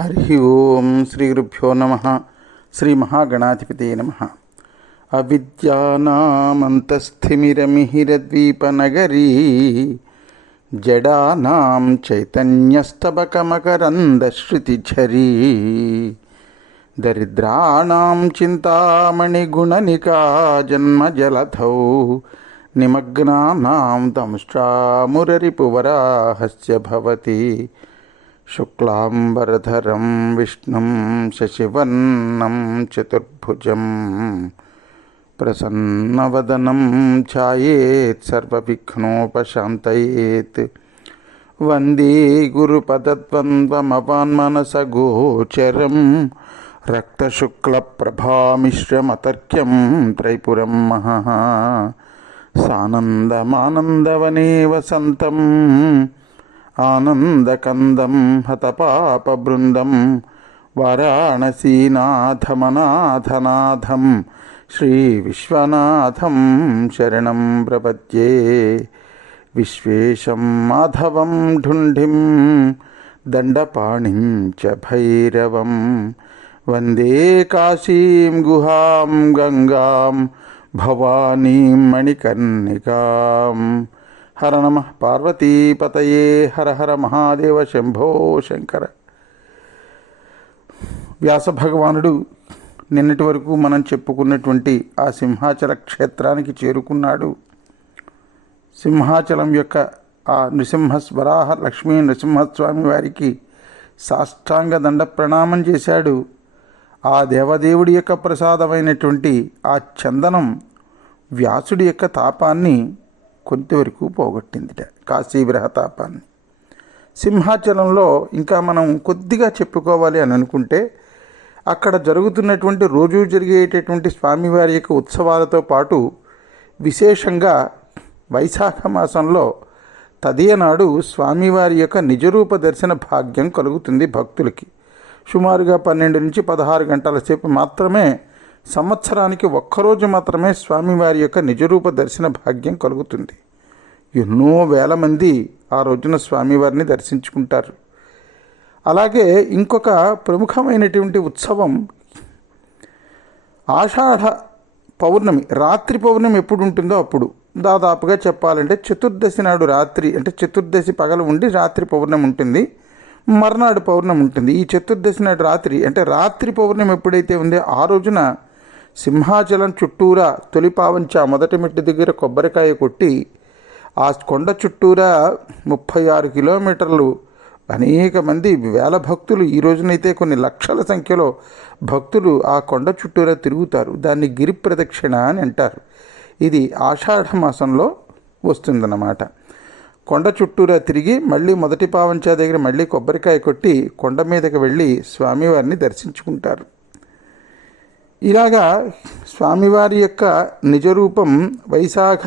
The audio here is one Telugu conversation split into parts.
హరి ఓం శ్రీ గురుభ్యో నమ. శ్రీ మహాగణాధిపతే నమ. అవిద్యానామంతస్థిమిరమిహిరద్వీపనగరీ జడానాం చైతన్యస్తబకమకరందశ్రుతిఝరీ దరిద్రాణాం చింతామణిగుణనికా జన్మజలధౌ నిమగ్నానాం దంష్ట్రామురరిపువరాహస్య భవతి. శుక్లాంబరధరం విష్ణుం శశివర్ణం చతుర్భుజం ప్రసన్నవదనం ఛాయేత్ సర్వవిఘ్నోపశాంతయేత్. వందే గురుపదద్వంద్వమవాన్మనసగోచరం రక్తశుక్లప్రభామిశ్రమతర్క్యం త్రైపురం మహః. సానందమానందవనే వసంతం ఆనందకందం హతపాపబృందం వారాణసీనాథమనాథనాథం శ్రీవిశ్వనాథం శరణం ప్రపద్యే. విశ్వేశం మాధవం ఢుంఢిం దండపాణిం చ భైరవం వందే కాశీం గుహాం గంగాం భవానీం మణికర్ణికాం. హర నమ పార్వతీపతయే. హర హర మహాదేవ శంభో శంకర. వ్యాస భగవానుడు నిన్నటి వరకు మనం చెప్పుకున్నటువంటి ఆ సింహాచల క్షేత్రానికి చేరుకున్నాడు. సింహాచలం యొక్క ఆ వరాహ లక్ష్మీ నృసింహస్వామి వారికి సాష్టాంగ దండ ప్రణామం చేశాడు. ఆ దేవదేవుడి యొక్క ప్రసాదమైనటువంటి ఆ చందనం వ్యాసుడి యొక్క తాపాన్ని కొంతవరకు పోగొట్టిందిట, కాశీ విరహ తాపాన్ని. సింహాచలంలో ఇంకా మనం కొద్దిగా చెప్పుకోవాలి అని అనుకుంటే, అక్కడ జరుగుతున్నటువంటి రోజు జరిగేటటువంటి స్వామివారి యొక్క ఉత్సవాలతో పాటు విశేషంగా వైశాఖ మాసంలో తదియనాడు స్వామివారి యొక్క నిజరూప దర్శన భాగ్యం కలుగుతుంది భక్తులకి. సుమారుగా 12 నుంచి 16 గంటల సేపు మాత్రమే, సంవత్సరానికి ఒక్కరోజు మాత్రమే స్వామివారి యొక్క నిజరూప దర్శన భాగ్యం కలుగుతుంది. ఎన్నో వేల మంది ఆ రోజున స్వామివారిని దర్శించుకుంటారు. అలాగే ఇంకొక ప్రముఖమైనటువంటి ఉత్సవం ఆషాఢ పౌర్ణమి. రాత్రి పౌర్ణమి ఎప్పుడు ఉంటుందో అప్పుడు, దాదాపుగా చెప్పాలంటే చతుర్దశి నాడు రాత్రి, అంటే చతుర్దశి పగలు ఉండి రాత్రి పౌర్ణమి ఉంటుంది, మర్నాడు పౌర్ణమి ఉంటుంది. ఈ చతుర్దశి నాడు రాత్రి, అంటే రాత్రి పౌర్ణమి ఎప్పుడైతే ఉందో ఆ రోజున సింహాచలం చుట్టూరా తొలిపావంచ మొదటి మెట్టు దగ్గర కొబ్బరికాయ కొట్టి ఆ కొండ చుట్టూరా 36 కిలోమీటర్లు అనేక మంది వేల భక్తులు, ఈ రోజునైతే కొన్ని లక్షల సంఖ్యలో భక్తులు ఆ కొండ చుట్టూరా తిరుగుతారు. దాన్ని గిరి ప్రదక్షిణ అని అంటారు. ఇది ఆషాఢ మాసంలో వస్తుందన్నమాట. కొండ చుట్టూరా తిరిగి మళ్ళీ మొదటి పావంచా దగ్గర మళ్ళీ కొబ్బరికాయ కొట్టి కొండ మీదకి వెళ్ళి స్వామివారిని దర్శించుకుంటారు. ఇలాగా స్వామివారి యొక్క నిజరూపం వైశాఖ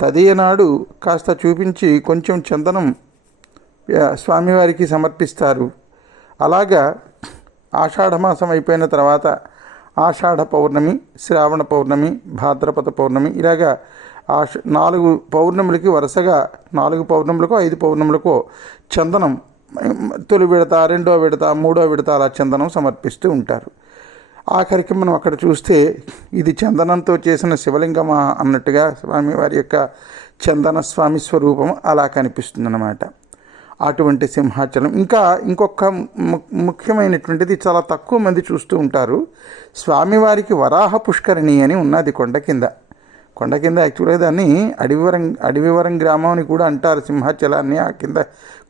తదియనాడు కాస్త చూపించి కొంచెం చందనం స్వామివారికి సమర్పిస్తారు. అలాగా ఆషాఢమాసం అయిపోయిన తర్వాత ఆషాఢ పౌర్ణమి, శ్రావణ పౌర్ణమి, భాద్రపద పౌర్ణమి, ఇలాగా 4 పౌర్ణములకి వరుసగా 4 పౌర్ణములకు 5 పౌర్ణములకు చందనం తొలి విడత, రెండో విడత, మూడో విడత అలా చందనం సమర్పిస్తూ ఉంటారు. ఆఖరికి మనం అక్కడ చూస్తే ఇది చందనంతో చేసిన శివలింగమా అన్నట్టుగా స్వామివారి యొక్క చందన స్వామి స్వరూపం అలా కనిపిస్తుందన్నమాట. అటువంటి సింహాచలం. ఇంకా ఇంకొక ముఖ్యమైనటువంటిది చాలా తక్కువ మంది చూస్తూ ఉంటారు. స్వామివారికి వరాహ పుష్కరిణి అని ఉన్నది కొండ కింద. కొండ కింద యాక్చువల్గా దాన్ని అడవివరం గ్రామం అని కూడా అంటారు సింహాచలాన్ని. ఆ కింద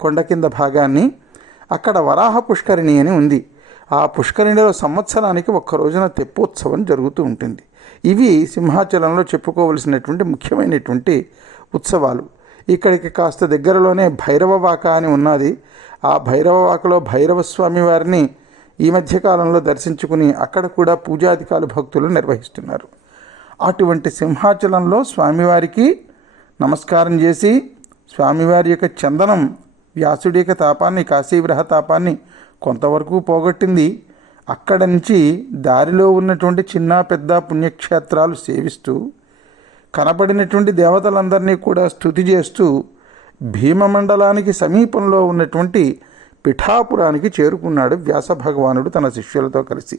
కొండ కింద భాగాన్ని అక్కడ వరాహ పుష్కరిణి అని ఉంది. ఆ పుష్కరిణిలో సంవత్సరానికి ఒక్క రోజున తెప్పోత్సవం జరుగుతూ ఉంటుంది. ఇవి సింహాచలంలో చెప్పుకోవలసినటువంటి ముఖ్యమైనటువంటి ఉత్సవాలు. ఇక్కడికి కాస్త దగ్గరలోనే భైరవవాక అని ఉన్నది. ఆ భైరవవాకలో భైరవ స్వామి వారిని ఈ మధ్యకాలంలో దర్శించుకుని అక్కడ కూడా పూజాధికాలు భక్తులు నిర్వహిస్తున్నారు. అటువంటి సింహాచలంలో స్వామివారికి నమస్కారం చేసి స్వామివారి యొక్క చందనం వ్యాసుడి యొక్క తాపాన్ని, కాశీవిరహ తాపాన్ని కొంతవరకు పోగొట్టింది. అక్కడ నుంచి దారిలో ఉన్నటువంటి చిన్న పెద్ద పుణ్యక్షేత్రాలు సేవిస్తూ కనబడినటువంటి దేవతలందరినీ కూడా స్తుతి చేస్తూ భీమమండలానికి సమీపంలో ఉన్నటువంటి పిఠాపురానికి చేరుకున్నాడు వ్యాస భగవానుడు తన శిష్యులతో కలిసి.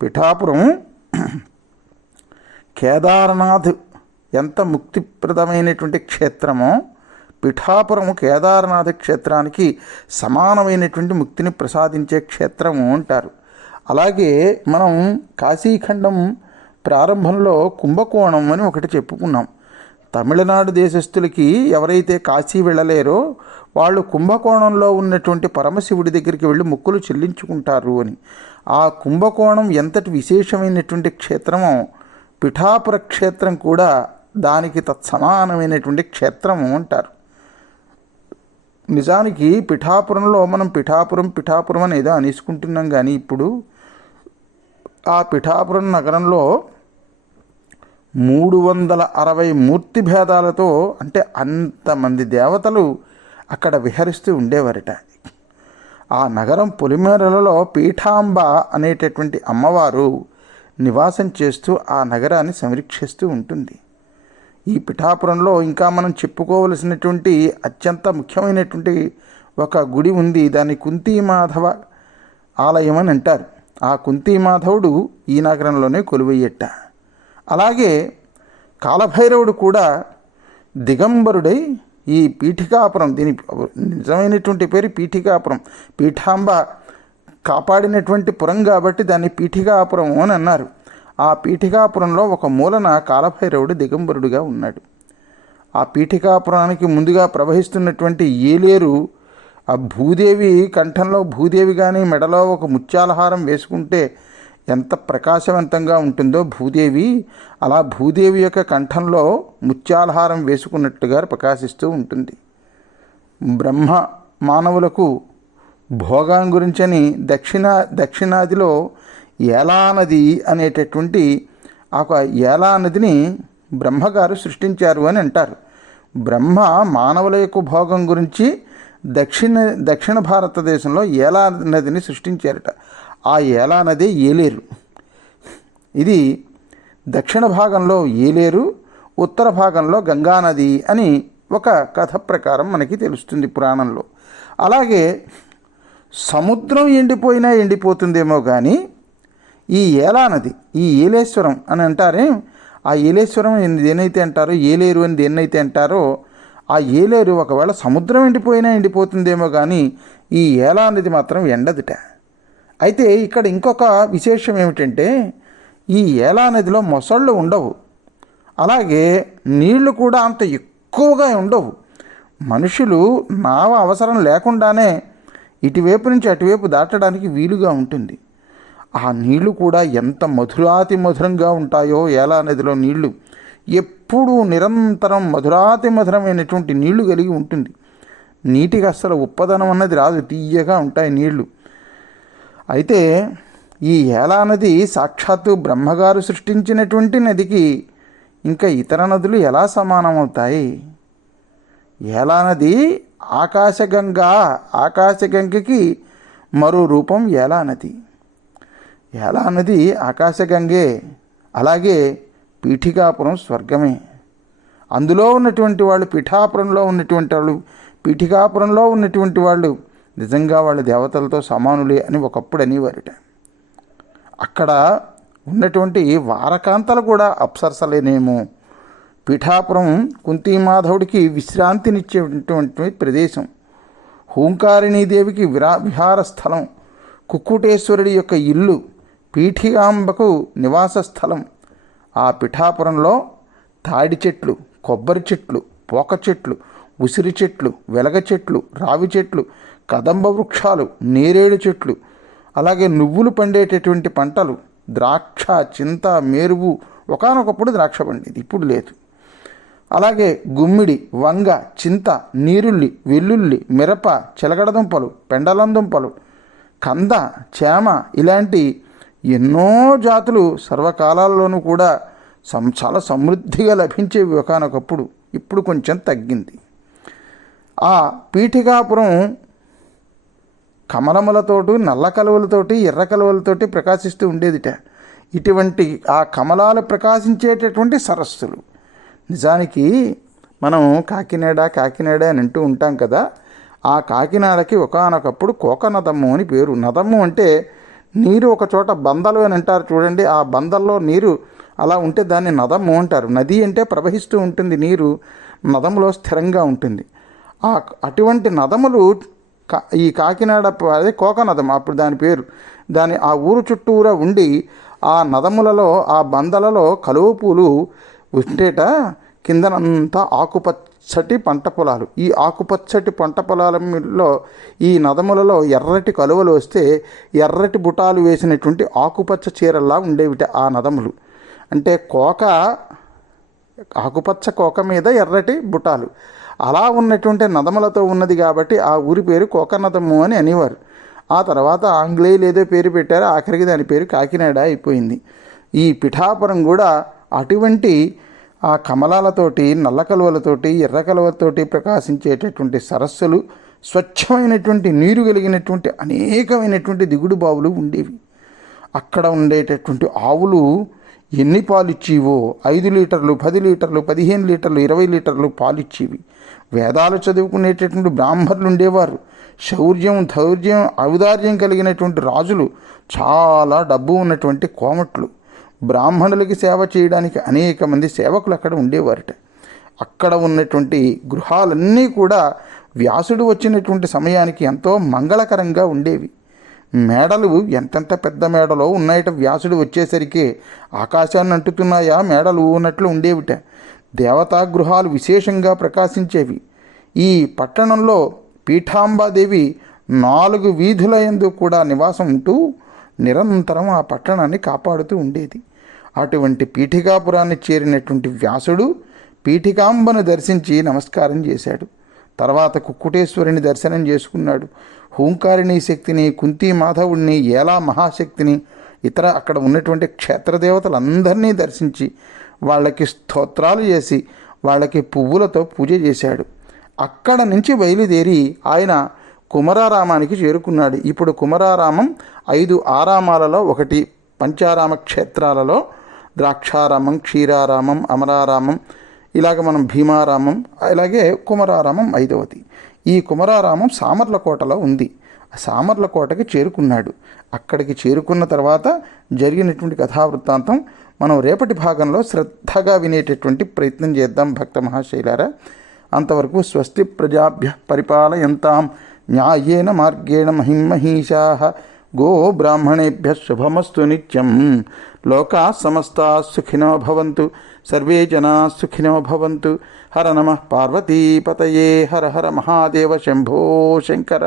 పిఠాపురం కేదారనాథ్ ఎంత ముక్తిప్రదమైనటువంటి క్షేత్రమో, పిఠాపురము కేదారనాథ క్షేత్రానికి సమానమైనటువంటి ముక్తిని ప్రసాదించే క్షేత్రము అంటారు. అలాగే మనం కాశీఖండం ప్రారంభంలో కుంభకోణం అని ఒకటి చెప్పుకున్నాం. తమిళనాడు దేశస్థులకి ఎవరైతే కాశీ వెళ్ళలేరో వాళ్ళు కుంభకోణంలో ఉన్నటువంటి పరమశివుడి దగ్గరికి వెళ్ళి మొక్కులు చెల్లించుకుంటారు అని. ఆ కుంభకోణం ఎంతటి విశేషమైనటువంటి క్షేత్రమో పిఠాపుర క్షేత్రం కూడా దానికి తత్సమానమైనటువంటి క్షేత్రము అంటారు. నిజానికి పిఠాపురంలో మనం పిఠాపురం అనేదో అనేసుకుంటున్నాం, కానీ ఇప్పుడు ఆ పిఠాపురం నగరంలో 360 మూర్తి భేదాలతో, అంటే అంతమంది దేవతలు అక్కడ విహరిస్తూ ఉండేవారట. ఆ నగరం పొలిమేరలలో పీఠాంబ అనేటటువంటి అమ్మవారు నివాసం చేస్తూ ఆ నగరాన్ని సంరక్షిస్తూ ఉంటుంది. ఈ పిఠాపురంలో ఇంకా మనం చెప్పుకోవలసినటువంటి అత్యంత ముఖ్యమైనటువంటి ఒక గుడి ఉంది. దాన్ని కుంతీమాధవ ఆలయం అని అంటారు. ఆ కుంతీమాధవుడు ఈ నగరంలోనే కొలువయ్యట. అలాగే కాలభైరవుడు కూడా దిగంబరుడై ఈ పీఠికాపురం, దీని నిజమైనటువంటి పేరు పీఠికాపురం, పీఠాంబ కాపాడినటువంటి పురం కాబట్టి దాన్ని పీఠికాపురం అని అన్నారు. ఆ పీఠికాపురంలో ఒక మూలన కాలభైరవుడు దిగంబరుడుగా ఉన్నాడు. ఆ పీఠికాపురానికి ముందుగా ప్రవహిస్తున్నటువంటి ఏలేరు, ఆ భూదేవి కంఠంలో భూదేవి కానీ మెడలో ఒక ముత్యాలహారం వేసుకుంటే ఎంత ప్రకాశవంతంగా ఉంటుందో భూదేవి, అలా భూదేవి యొక్క కంఠంలో ముత్యాలహారం వేసుకున్నట్టుగా ప్రకాశిస్తూ ఉంటుంది. బ్రహ్మ మానవులకు భోగం గురించని దక్షిణాదిలో ఏలా నది అనేటటువంటి ఒక ఏలా నదిని బ్రహ్మగారు సృష్టించారు అని అంటారు. బ్రహ్మ మానవుల యొక్క భోగం గురించి దక్షిణ భారతదేశంలో ఏలా నదిని సృష్టించారట. ఆ ఏలా నది ఏలేరు. ఇది దక్షిణ భాగంలో ఏలేరు, ఉత్తర భాగంలో గంగానది అని ఒక కథ ప్రకారం మనకి తెలుస్తుంది పురాణంలో. అలాగే సముద్రం ఎండిపోయినా ఎండిపోతుందేమో కానీ ఈ ఏలా నది, ఈ ఏలేశ్వరం అని అంటారే, ఆ ఏలేశ్వరం దేనైతే అంటారో, ఏలేరు అని దేన్నైతే అంటారో, ఆ ఏలేరు ఒకవేళ సముద్రం ఎండిపోయినా ఎండిపోతుందేమో కానీ ఈ ఏలా నది మాత్రం ఎండదుట. అయితే ఇక్కడ ఇంకొక విశేషం ఏమిటంటే, ఈ ఏలా నదిలో మొసళ్ళు ఉండవు, అలాగే నీళ్లు కూడా అంత ఎక్కువగా ఉండవు. మనుషులు నావ అవసరం లేకుండానే ఇటువైపు నుంచి అటువైపు దాటడానికి వీలుగా ఉంటుంది. ఆ నీళ్లు కూడా ఎంత మధురాతి మధురంగా ఉంటాయో ఏలా నదిలో నీళ్లు, ఎప్పుడూ నిరంతరం మధురాతి మధురమైనటువంటి నీళ్లు కలిగి ఉంటుంది. నీటికి అస్సలు ఉప్పదనం అన్నది రాదు, తీయగా ఉంటాయి నీళ్లు. అయితే ఈ ఏలా నది సాక్షాత్తు బ్రహ్మగారు సృష్టించినటువంటి నదికి ఇంకా ఇతర నదులు ఎలా సమానమవుతాయి? ఏలా నది ఆకాశగంగకి మరో రూపం ఏలా నది. ఏలా నది ఆకాశగంగే, అలాగే పీఠికాపురం స్వర్గమే. అందులో ఉన్నటువంటి వాళ్ళు, పీఠాపురంలో ఉన్నటువంటి వాళ్ళు నిజంగా వాళ్ళు దేవతలతో సమానులే అని ఒకప్పుడు అనేవారట. అక్కడ ఉన్నటువంటి వారకాంతలు కూడా అప్సరసలేనేమో. పీఠాపురం కుంతీమాధవుడికి విశ్రాంతినిచ్చేటువంటి ప్రదేశం, హూంకారిణీదేవికి విహార స్థలం, కుక్కుటేశ్వరుడి యొక్క ఇల్లు, పీఠికాంబకు నివాస స్థలం. ఆ పిఠాపురంలో తాడి చెట్లు, కొబ్బరి చెట్లు, పోక చెట్లు, ఉసిరి చెట్లు, వెలగ చెట్లు, రావి చెట్లు, కదంబ వృక్షాలు, నేరేడు చెట్లు, అలాగే నువ్వులు పండేటటువంటి పంటలు, ద్రాక్ష, చింత, మేరువు. ఒకానొకప్పుడు ద్రాక్ష పండేది, ఇప్పుడు లేదు. అలాగే గుమ్మిడి, వంగ, చింత, నీరుల్లి, వెల్లుల్లి, మిరప, చిలకడదుంపలు, పెండలం దుంపలు, కంద, చేమ, ఇలాంటి ఎన్నో జాతులు సర్వకాలాల్లోనూ కూడా చాలా సమృద్ధిగా లభించేవి ఒకానొకప్పుడు. ఇప్పుడు కొంచెం తగ్గింది. ఆ పీఠికాపురం కమలములతోటి, నల్ల కలువలతోటి, ఎర్ర కలువలతోటి ప్రకాశిస్తూ ఉండేదిట. ఇటువంటి ఆ కమలాలు ప్రకాశించేటటువంటి సరస్సులు. నిజానికి మనం కాకినాడ అని అంటూ ఉంటాం కదా, ఆ కాకినాడకి ఒకానొకప్పుడు కోకనదము అని పేరు. నదము అంటే నీరు ఒక చోట బందలు అని అంటారు చూడండి, ఆ బందల్లో నీరు అలా ఉంటే దాన్ని నదము అంటారు. నది అంటే ప్రవహిస్తూ ఉంటుంది, నీరు నదములో స్థిరంగా ఉంటుంది. అటువంటి నదములు ఈ కాకినాడ అదే కోకనదం అప్పుడు దాని పేరు. ఆ ఊరు చుట్టూరా ఉండి ఆ నదములలో ఆ బందలలో కలువ పూలు ఉండేట, కిందనంతా ఆకుపచ్చటి పంట పొలాలు. ఈ ఆకుపచ్చటి పంట పొలాలలో ఈ నదములలో ఎర్రటి కలువలు వస్తే ఎర్రటి బుటాలు వేసినటువంటి ఆకుపచ్చ చీరల్లా ఉండేవిట ఆ నదములు. అంటే ఆకుపచ్చ కోక మీద ఎర్రటి బుటాలు అలా ఉన్నటువంటి నదములతో ఉన్నది కాబట్టి ఆ ఊరి పేరు కోకనదము అని అనేవారు. ఆ తర్వాత ఆంగ్లేయులు ఏదో పేరు పెట్టారో ఆఖరికి దాని పేరు కాకినాడ అయిపోయింది. ఈ పిఠాపురం కూడా అటువంటి ఆ కమలాలతోటి, నల్ల కలువలతోటి, ఎర్ర కలువలతోటి ప్రకాశించేటటువంటి సరస్సులు, స్వచ్ఛమైనటువంటి నీరు కలిగినటువంటి అనేకమైనటువంటి దిగుడు బావులు ఉండేవి. అక్కడ ఉండేటటువంటి ఆవులు ఎన్ని పాలిచ్చేవో, 5 లీటర్లు, 10 లీటర్లు, 15 లీటర్లు, 20 లీటర్లు పాలిచ్చేవి. వేదాలు చదువుకునేటటువంటి బ్రాహ్మణులు ఉండేవారు. శౌర్యం, ధైర్యం, ఔదార్యం కలిగినటువంటి రాజులు, చాలా డబ్బు ఉన్నటువంటి కోమట్లు, బ్రాహ్మణులకి సేవ చేయడానికి అనేక మంది సేవకులు అక్కడ ఉండేవారట. అక్కడ ఉన్నటువంటి గృహాలన్నీ కూడా వ్యాసుడు వచ్చినటువంటి సమయానికి ఎంతో మంగళకరంగా ఉండేవి. మేడలు ఎంతెంత పెద్ద మేడలో ఉన్నాయట. వ్యాసుడు వచ్చేసరికి ఆకాశాన్ని అంటుతున్నాయా మేడలు అన్నట్లు ఉండేవిట. దేవతా గృహాలు విశేషంగా ప్రకాశించేవి. ఈ పట్టణంలో పీఠాంబాదేవి 4 వీధుల యందు కూడా నివాసం ఉంటూ నిరంతరం ఆ పట్టణాన్ని కాపాడుతూ ఉండేది. అటువంటి పీఠికాపురాన్ని చేరినటువంటి వ్యాసుడు పీఠికాంబను దర్శించి నమస్కారం చేశాడు. తర్వాత కుక్కుటేశ్వరిని దర్శనం చేసుకున్నాడు. హూంకారిణీ శక్తిని, కుంతీ మాధవుడిని, ఏలా మహాశక్తిని, ఇతర అక్కడ ఉన్నటువంటి క్షేత్రదేవతలందరినీ దర్శించి వాళ్ళకి స్తోత్రాలు చేసి వాళ్ళకి పువ్వులతో పూజ చేశాడు. అక్కడ నుంచి బయలుదేరి ఆయన కుమరారామానికి చేరుకున్నాడు. ఇప్పుడు కుమరారామం 5 ఆరామాలలో ఒకటి. పంచారామ క్షేత్రాలలో ద్రాక్షారామం, క్షీరారామం, అమరారామం, ఇలాగ మనం భీమారామం, అలాగే కుమరారామం 5వది. ఈ కుమరారామం సామర్లకోటలో ఉంది. ఆ సామర్లకోటకి చేరుకున్నాడు. అక్కడికి చేరుకున్న తర్వాత జరిగినటువంటి కథావృత్తాంతం మనం రేపటి భాగంలో శ్రద్ధగా వినేటటువంటి ప్రయత్నం చేద్దాం భక్త మహాశైలారా. అంతవరకు స్వస్తి ప్రజాభ్య పరిపాలయంతాం న్యాయేన మార్గేణ మహిమహీషాః గో బ్రాహ్మణేభ్య శుభమస్తు నిత్యం. లోకా సమస్తా సుఖినో భవంతు, సర్వే జనా సుఖినో భవంతు. హర నమః పార్వతీపతయే. హర హర మహాదేవ శంభో శంకర.